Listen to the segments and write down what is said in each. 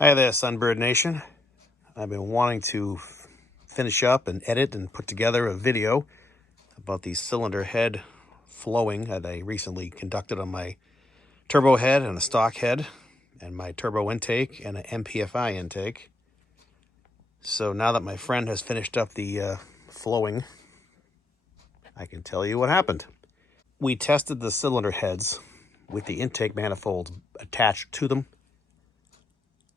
Hi there, Sunbird Nation. I've been wanting to finish up and edit and put together a video about the cylinder head flowing that I recently conducted on my turbo head and a stock head and my turbo intake and an MPFI intake. So now that my friend has finished up the flowing, I can tell you what happened. We tested the cylinder heads with the intake manifolds attached to them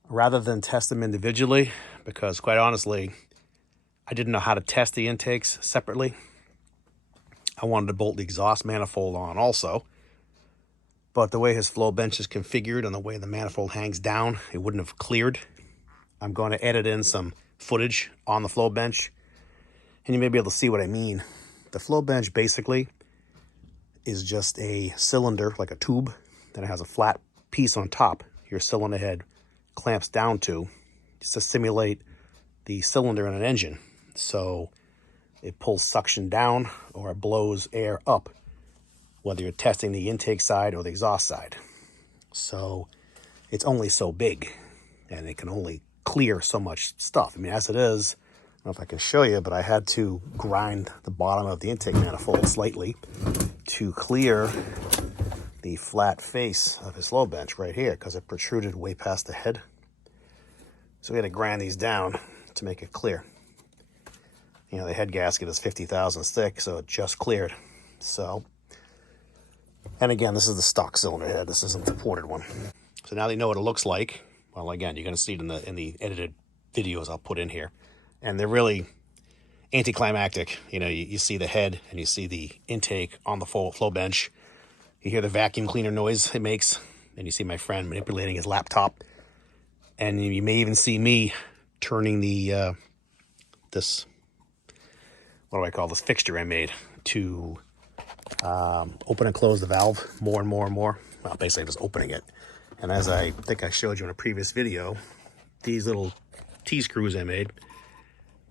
rather than test them individually, because quite honestly, I didn't know how to test the intakes separately. I wanted to bolt the exhaust manifold on also, but the way his flow bench is configured and the way the manifold hangs down, it wouldn't have cleared. I'm going to edit in some footage on the flow bench, and you may be able to see what I mean. The flow bench basically is just a cylinder, like a tube, that has a flat piece on top your cylinder head clamps down to, just to simulate the cylinder in an engine. So it pulls suction down or it blows air up, whether you're testing the intake side or the exhaust side. So it's only so big and it can only clear so much stuff. I mean, as it is, I don't know if I can show you, but I had to grind the bottom of the intake manifold slightly to clear the flat face of his flow bench right here, because it protruded way past the head. So we had to grind these down to make it clear. You know, the head gasket is 50 thousandths thick, so it just cleared. So, and again, this is the stock cylinder head. This isn't the ported one. So now that you know what it looks like, well, again, you're going to see it in the edited videos I'll put in here. And they're really anticlimactic. You know, you see the head and you see the intake on the flow bench. You hear the vacuum cleaner noise it makes, and you see my friend manipulating his laptop. And you may even see me turning the, this, what do I call this fixture I made to open and close the valve more and more and more. Well, basically just opening it. And as I think I showed you in a previous video, these little T-screws I made,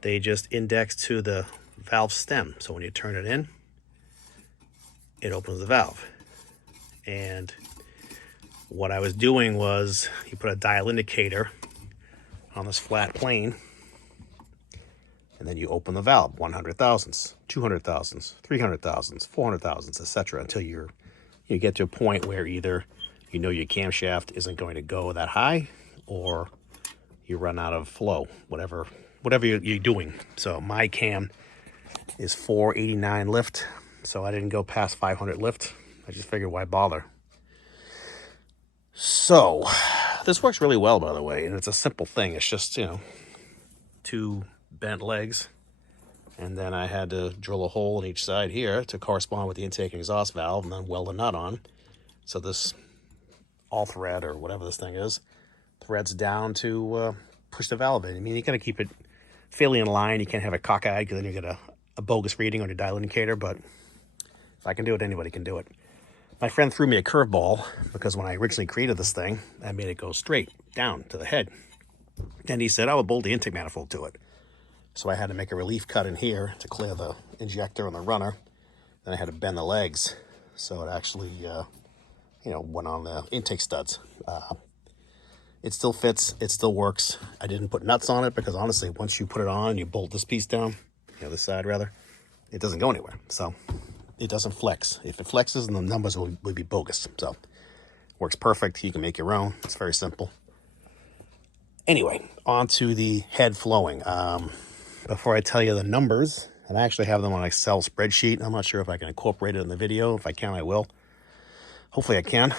they just index to the valve stem. So when you turn it in, it opens the valve. And what I was doing was, you put a dial indicator on this flat plane, and then you open the valve 100 thousandths, 200 thousandths, 300 thousandths, 400 thousandths, etc., until you get to a point where either you know your camshaft isn't going to go that high, or you run out of flow, whatever you're doing. So my cam is 489 lift, so I didn't go past 500 lift. I just figured, why bother? So this works really well, by the way, and it's a simple thing. It's just, you know, two bent legs, and then I had to drill a hole in each side here to correspond with the intake and exhaust valve, and then weld a nut on. So this all thread, or whatever this thing is, threads down to push the valve in. I mean, you got to keep it fairly in line. You can't have it cockeyed, because then you get a bogus reading on your dial indicator. But if I can do it, anybody can do it. My friend threw me a curveball, because when I originally created this thing, I made it go straight down to the head. And he said I would bolt the intake manifold to it. So I had to make a relief cut in here to clear the injector and the runner. Then I had to bend the legs, so it actually, went on the intake studs. It still fits, it still works. I didn't put nuts on it, because honestly, once you put it on and you bolt this piece down, this side rather, it doesn't go anywhere. So it doesn't flex. If it flexes, then the numbers would be bogus. So works perfect. You can make your own. It's very simple. Anyway, on to the head flowing. Before I tell you the numbers, and I actually have them on an Excel spreadsheet. I'm not sure if I can incorporate it in the video. If I can, I will. Hopefully I can.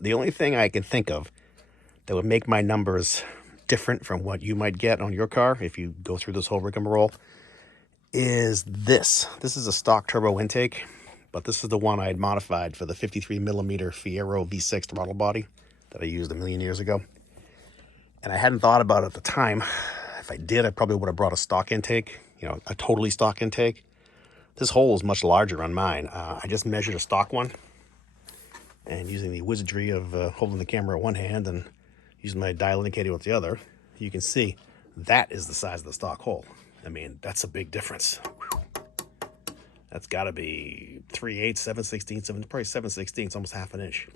The only thing I can think of that would make my numbers different from what you might get on your car if you go through this whole rigmarole is this. This is a stock turbo intake, but this is the one I had modified for the 53 millimeter Fiero V6 throttle body that I used a million years ago. And I hadn't thought about it at the time. If I did, I probably would have brought a stock intake, a totally stock intake. This hole is much larger on mine. I just measured a stock one, and using the wizardry of holding the camera with one hand and using my dial indicator with the other, you can see that is the size of the stock hole. I mean, that's a big difference. That's got to be 3/8, 7/16, probably 7/16, almost half an inch.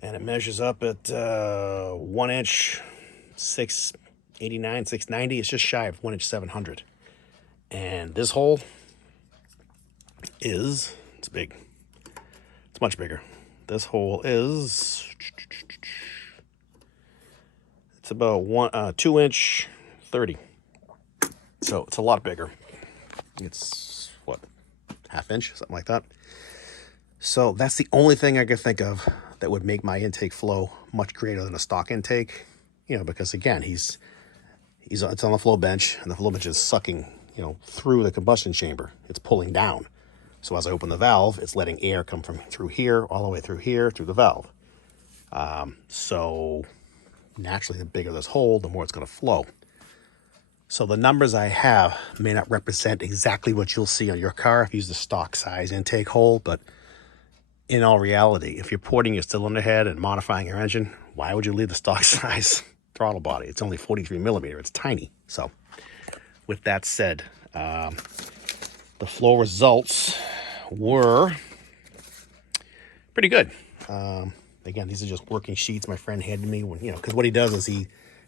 And it measures up at 1 inch 689, 690. It's just shy of 1 inch 700. And this hole is, it's big. It's much bigger. This hole is, it's about 2 inch 30. So it's a lot bigger. It's what, half inch, something like that. So that's the only thing I could think of that would make my intake flow much greater than a stock intake. Because again, it's on the flow bench, and the flow bench is sucking, through the combustion chamber. It's pulling down. So as I open the valve, it's letting air come from through here, all the way through here, through the valve. So naturally, the bigger this hole, the more it's going to flow. So the numbers I have may not represent exactly what you'll see on your car if you use the stock size intake hole, but in all reality, if you're porting your cylinder head and modifying your engine, why would you leave the stock size throttle body? It's only 43 millimeter. It's tiny. So with that said, the flow results were pretty good. Again, these are just working sheets my friend handed me when, because what he does is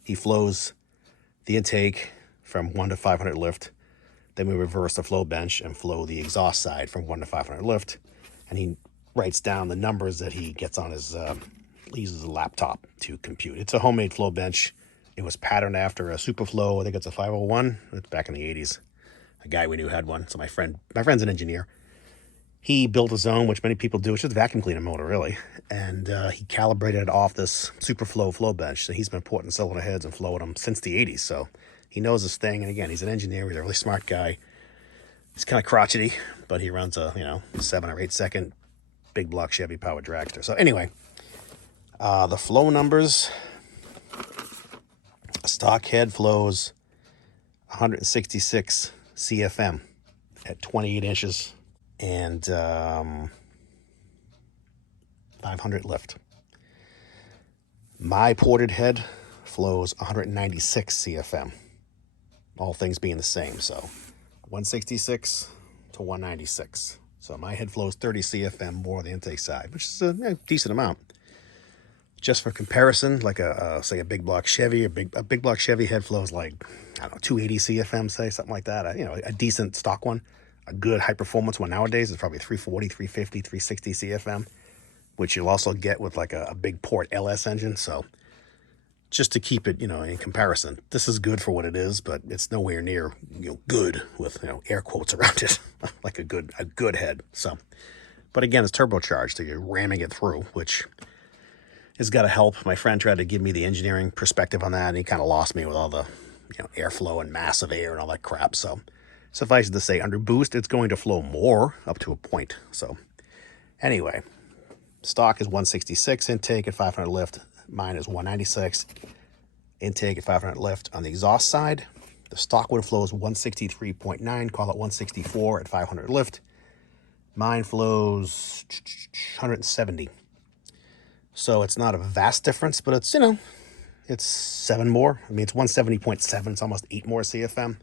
he flows the intake from 1 to 500 lift. Then we reverse the flow bench and flow the exhaust side from 1 to 500 lift. And he writes down the numbers that he gets on his, he uses a laptop to compute. It's a homemade flow bench. It was patterned after a Superflow. I think it's a 501. It's back in the 80s. A guy we knew had one. So my friend's an engineer. He built his own, which many people do. It's just a vacuum cleaner motor, really. And he calibrated it off this Superflow flow bench. So he's been porting cylinder heads and flowing them since the 80s. So he knows his thing. And again, he's an engineer. He's a really smart guy. He's kind of crotchety, but he runs a, 7 or 8 second big block Chevy powered dragster. So anyway, the flow numbers, a stock head flows 166 CFM at 28 inches and 500 lift. My ported head flows 196 CFM, all things being the same. So 166 to 196. So my head flows 30 CFM more on the intake side, which is a decent amount. Just for comparison, like say a big block Chevy, a big block Chevy head flows like, 280 CFM, say, something like that. A decent stock one. A good high performance one nowadays is probably 340, 350, 360 CFM, which you'll also get with like a big port LS engine. So just to keep it, in comparison, this is good for what it is, but it's nowhere near, good with, air quotes around it, like a good head. So, but again, it's turbocharged, so you're ramming it through, which has got to help. My friend tried to give me the engineering perspective on that, and he kind of lost me with all the, airflow and mass of air and all that crap. So suffice it to say, under boost, it's going to flow more up to a point. So anyway, stock is 166 intake at 500 lift. Mine is 196 intake at 500 lift. On the exhaust side, the stock would flow is 163.9, call it 164 at 500 lift. Mine flows 170. So it's not a vast difference, but it's, it's 7 more. I mean, it's 170.7. It's almost 8 more CFM.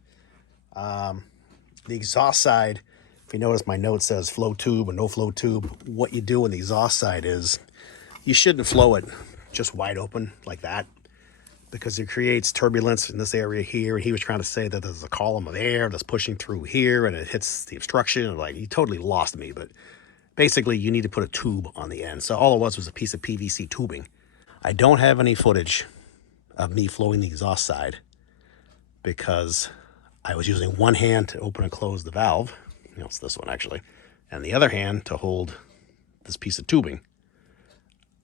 The exhaust side, if you notice my note says flow tube or no flow tube, what you do on the exhaust side is you shouldn't flow it just wide open like that, because it creates turbulence in this area here. And he was trying to say that there's a column of air that's pushing through here and it hits the obstruction. Like, he totally lost me, but basically you need to put a tube on the end. So all it was a piece of PVC tubing. I don't have any footage of me flowing the exhaust side because I was using one hand to open and close the valve. It's this one actually. And the other hand to hold this piece of tubing.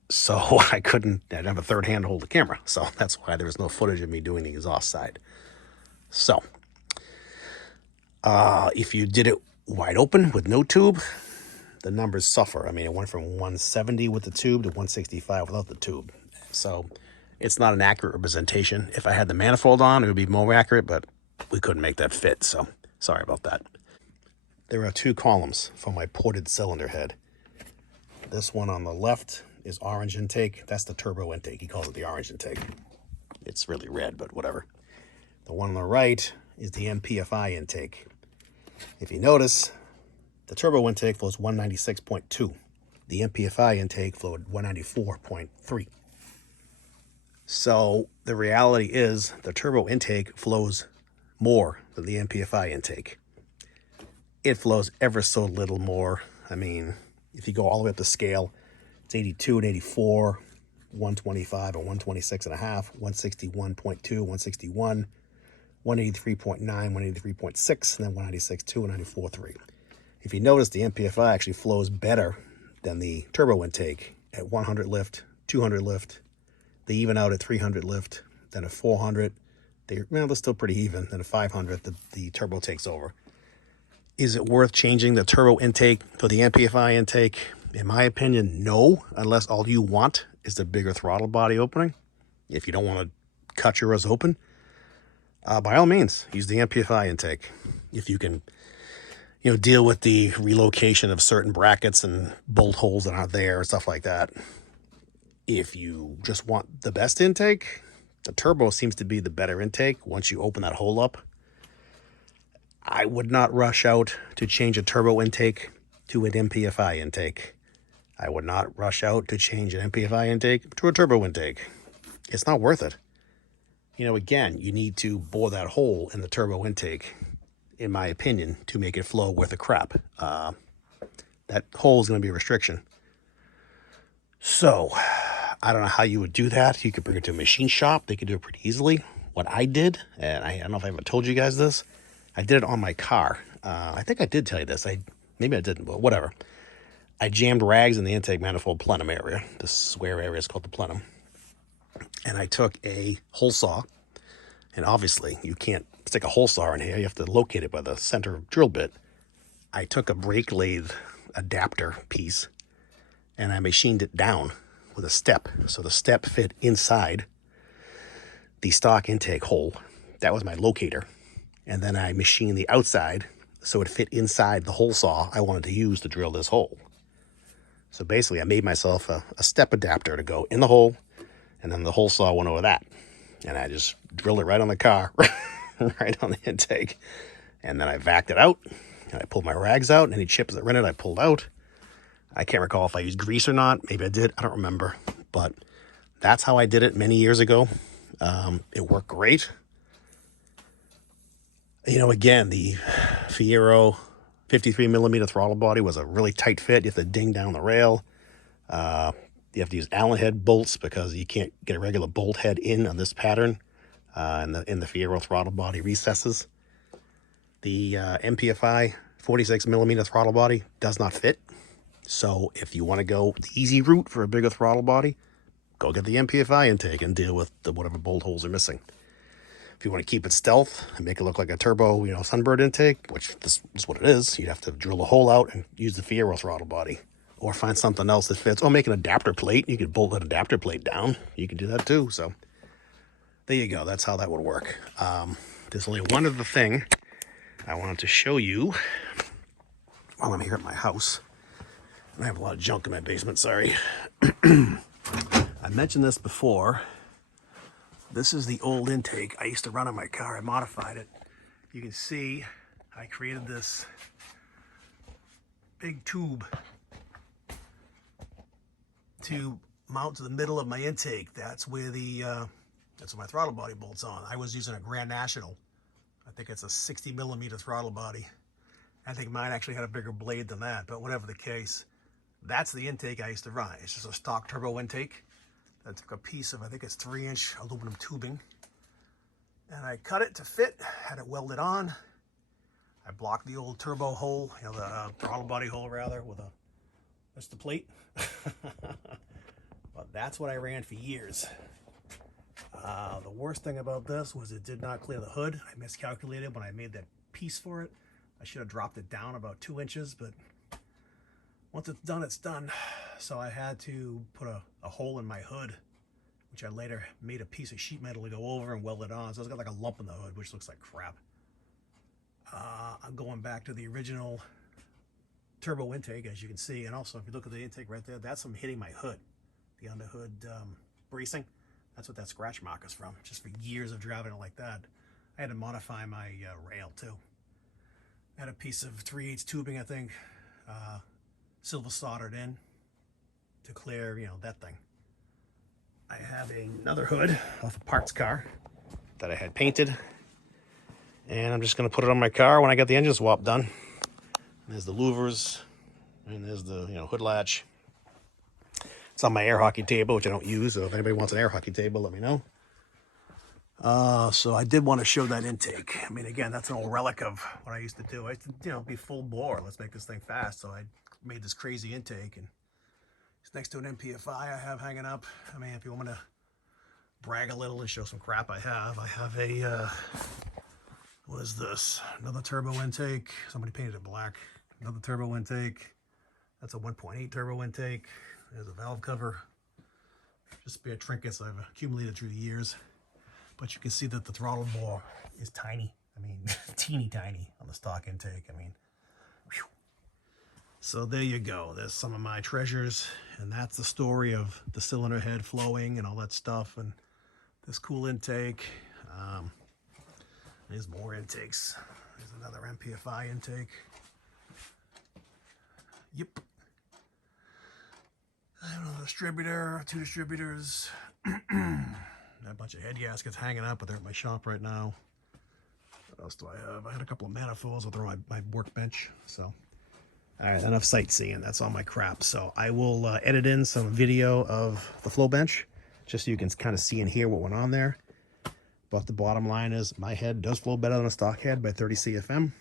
So I'd have a third hand to hold the camera. So that's why there was no footage of me doing the exhaust side. So if you did it wide open with no tube, the numbers suffer. I mean, it went from 170 with the tube to 165 without the tube. So it's not an accurate representation. If I had the manifold on, it would be more accurate, but we couldn't make that fit. So sorry about that. There are 2 columns for my ported cylinder head. This one on the left is orange intake. That's the turbo intake. He calls it the orange intake. It's really red, but whatever. The one on the right is the MPFI intake. If you notice, the turbo intake flows 196.2. The MPFI intake flowed 194.3. So the reality is the turbo intake flows more than the MPFI intake. It flows ever so little more. I mean, if you go all the way up the scale, it's 82 and 84, 125 and 126 and a half, 161.2, 161, 183.9, 183.6, and then 196.2 and 94.3. If you notice, the MPFI actually flows better than the turbo intake at 100 lift, 200 lift. They even out at 300 lift, then at 400. They're still pretty even. Then at 500, the turbo takes over. Is it worth changing the turbo intake for the MPFI intake? In my opinion, no, unless all you want is the bigger throttle body opening. If you don't want to cut yours open, by all means, use the MPFI intake. If you can, deal with the relocation of certain brackets and bolt holes that aren't there and stuff like that. If you just want the best intake, the turbo seems to be the better intake once you open that hole up. I would not rush out to change a turbo intake to an MPFI intake. I would not rush out to change an MPFI intake to a turbo intake. It's not worth it. Again, you need to bore that hole in the turbo intake, in my opinion, to make it flow worth a crap. That hole is going to be a restriction. So, I don't know how you would do that. You could bring it to a machine shop. They could do it pretty easily. What I did, and I don't know if I ever told you guys this, I did it on my car. I think I did tell you this. Maybe I didn't, but whatever. I jammed rags in the intake manifold plenum area. This square area is called the plenum. And I took a hole saw, and obviously you can't stick a hole saw in here. You have to locate it by the center drill bit. I took a brake lathe adapter piece, and I machined it down with a step. So the step fit inside the stock intake hole. That was my locator. And then I machined the outside so it fit inside the hole saw I wanted to use to drill this hole. So basically I made myself a step adapter to go in the hole, and then the hole saw went over that. And I just drilled it right on the car, right on the intake. And then I vacked it out, and I pulled my rags out, and any chips that were in it I pulled out. I can't recall if I used grease or not. Maybe I did. I don't remember. But that's how I did it many years ago. It worked great. Again, the Fiero 53 millimeter throttle body was a really tight fit. You have to ding down the rail. You have to use Allen head bolts because you can't get a regular bolt head in on this pattern in the Fiero throttle body recesses. The MPFI 46 millimeter throttle body does not fit. So if you want to go the easy route for a bigger throttle body, go get the MPFI intake and deal with whatever bolt holes are missing. If you want to keep it stealth and make it look like a turbo, Sunbird intake, which this is what it is, you'd have to drill a hole out and use the Fiero throttle body. Or find something else that fits. Or make an adapter plate. You could bolt that adapter plate down. You can do that too. So there you go. That's how that would work. There's only one other thing I wanted to show you while I'm here at my house. I have a lot of junk in my basement, sorry. I mentioned this before. This is the old intake I used to run on my car. I modified it. You can see I created this big tube to mount to the middle of my intake. That's where that's where my throttle body bolts on. I was using a Grand National. I think it's a 60 millimeter throttle body. I think mine actually had a bigger blade than that, but whatever the case, that's the intake I used to run. It's just a stock turbo intake. I took a piece of, I think it's 3-inch aluminum tubing, and I cut it to fit, had it welded on. I blocked the old turbo hole, the throttle body hole rather, with that's the plate. But that's what I ran for years. The worst thing about this was it did not clear the hood. I miscalculated when I made that piece for it. I should have dropped it down about 2 inches, but once it's done, it's done. So I had to put a hole in my hood, which I later made a piece of sheet metal to go over and weld it on. So it's got like a lump in the hood, which looks like crap. I'm going back to the original turbo intake, as you can see. And also, if you look at the intake right there, that's from hitting my hood, the underhood bracing. That's what that scratch mark is from, just for years of driving it like that. I had to modify my rail too. I had a piece of 3/8 tubing, I think, silver soldered in, to clear, you know, that thing. I have another hood off a parts car that I had painted, and I'm just going to put it on my car when I get the engine swap done. There's the louvers, and there's the, you know, hood latch. It's on my air hockey table, which I don't use, so if anybody wants an air hockey table, let me know. So I did want to show that intake. I mean, again, that's an old relic of what I used to do. I used to, you know, be full bore. Let's make this thing fast. So I made this crazy intake, and it's next to an MPFI I have hanging up. I mean, if you want me to brag a little and show some crap I have a, what is this? Another turbo intake. Somebody painted it black. Another turbo intake. That's a 1.8 turbo intake. There's a valve cover. Just spare trinkets I've accumulated through the years. But you can see that the throttle bore is tiny. I mean, teeny tiny on the stock intake. I mean, whew. So there you go. There's some of my treasures. And that's the story of the cylinder head flowing and all that stuff. And this cool intake. There's more intakes. There's another MPFI intake. Yep. I don't know, distributor, 2 distributors. A bunch of head gaskets hanging up, but they're at my shop right now. What else do I have? I had a couple of manifolds over my workbench. So, all right, enough sightseeing. That's all my crap. So I will edit in some video of the flow bench, just so you can kind of see and hear what went on there. But the bottom line is my head does flow better than a stock head by 30 CFM.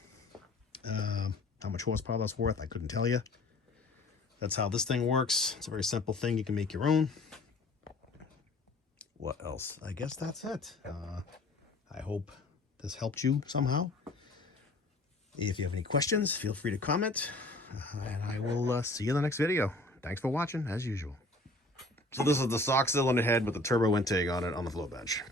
How much horsepower that's worth, I couldn't tell you. That's how this thing works. It's a very simple thing. You can make your own. What else? I guess that's it. I hope this helped you somehow. If you have any questions, feel free to comment. And I will see you in the next video. Thanks for watching, as usual. So this is the stock cylinder head with the turbo intake on it on the flow bench.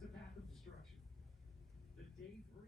The path of destruction. The day 3.